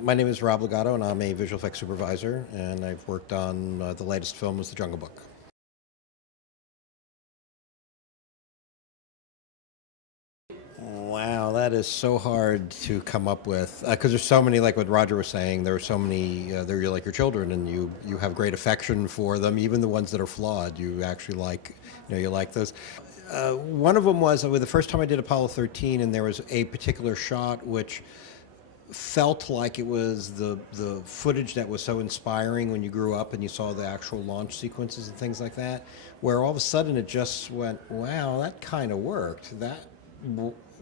My name is Rob Legato, and I'm a visual effects supervisor, and I've worked on the latest film was The Jungle Book. Wow, that is so hard to come up with because there's so many. Like what Roger was saying, there are so many. They're like your children, and you have great affection for them, even the ones that are flawed. You actually like, you like those. One of them was the first time I did Apollo 13, and there was a particular shot which felt like it was the footage that was so inspiring when you grew up and you saw the actual launch sequences and things like that, where all of a sudden it just went, wow, that kind of worked. That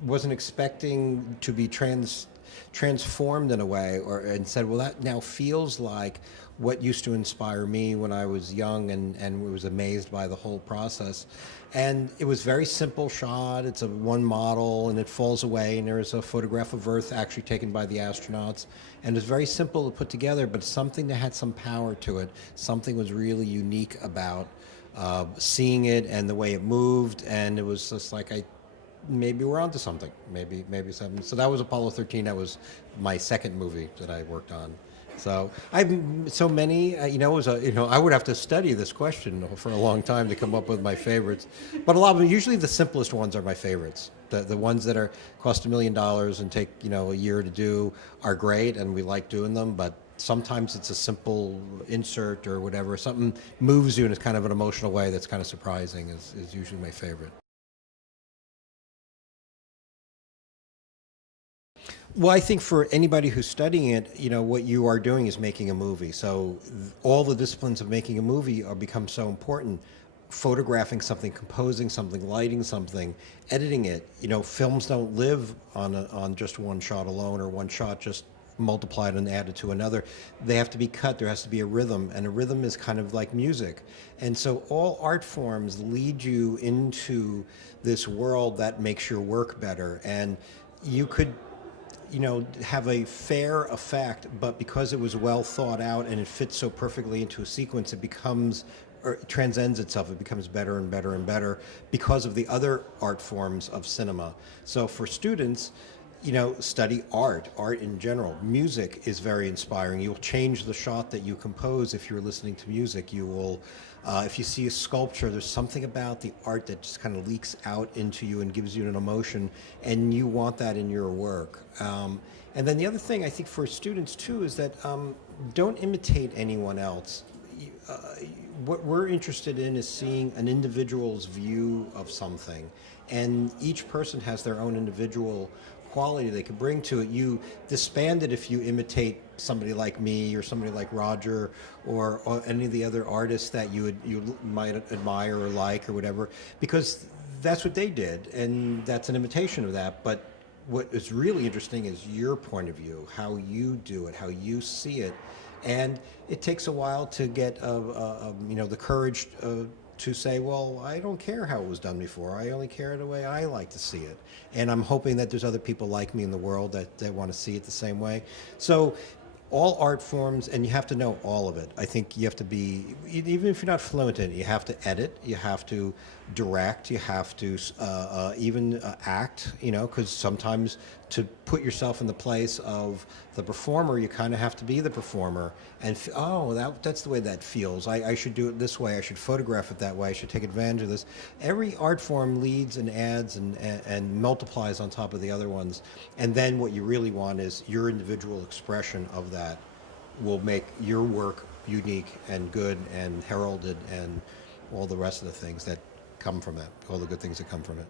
wasn't expecting to be transformed in a way, or and said, well, that now feels like what used to inspire me when I was young and was amazed by the whole process. And it was very simple shot. It's a one model and it falls away, and there is a photograph of Earth actually taken by the astronauts. And it's very simple to put together, but something that had some power to it. Something was really unique about seeing it and the way it moved. And it was just like, maybe we're onto something. Maybe something. So that was Apollo 13. That was my second movie that I worked on. So I've so many. It was I would have to study this question for a long time to come up with my favorites. But a lot of them, usually the simplest ones are my favorites. The ones that are cost $1 million and take a year to do are great, and we like doing them. But sometimes it's a simple insert or whatever. Something moves you in a kind of an emotional way that's kind of surprising is usually my favorite. Well, I think for anybody who's studying it, what you are doing is making a movie. So all the disciplines of making a movie are become so important. Photographing something, composing something, lighting something, editing it. Films don't live on just one shot alone, or one shot just multiplied and added to another. They have to be cut. There has to be a rhythm, and a rhythm is kind of like music. And so all art forms lead you into this world that makes your work better. And you could have a fair effect, but because it was well thought out and it fits so perfectly into a sequence, it becomes, or it transcends itself. It becomes better and better and better because of the other art forms of cinema. So for students, study art in general. Music is very inspiring. You'll change the shot that you compose if you're listening to music. You will, if you see a sculpture, there's something about the art that just kind of leaks out into you and gives you an emotion, and you want that in your work. And then the other thing I think for students too is that don't imitate anyone else. Uh, what we're interested in is seeing an individual's view of something, and each person has their own individual quality they can bring to it. You disband it if you imitate somebody like me or somebody like Roger or any of the other artists that you might admire or like or whatever, because that's what they did, and that's an imitation of that. But what is really interesting is your point of view, how you do it, how you see it, and it takes a while to get the courage to say, well, I don't care how it was done before. I only care the way I like to see it. And I'm hoping that there's other people like me in the world that want to see it the same way. So all art forms, and you have to know all of it. I think you have to be, even if you're not fluent in it, you have to edit, you have to direct, you have to even act, because sometimes to put yourself in the place of the performer, you kind of have to be the performer. And, that's the way that feels. I should do it this way, I should photograph it that way, I should take advantage of this. Every art form leads and adds and multiplies on top of the other ones. And then what you really want is your individual expression of that will make your work unique and good and heralded and all the rest of the things that come from it, all the good things that come from it.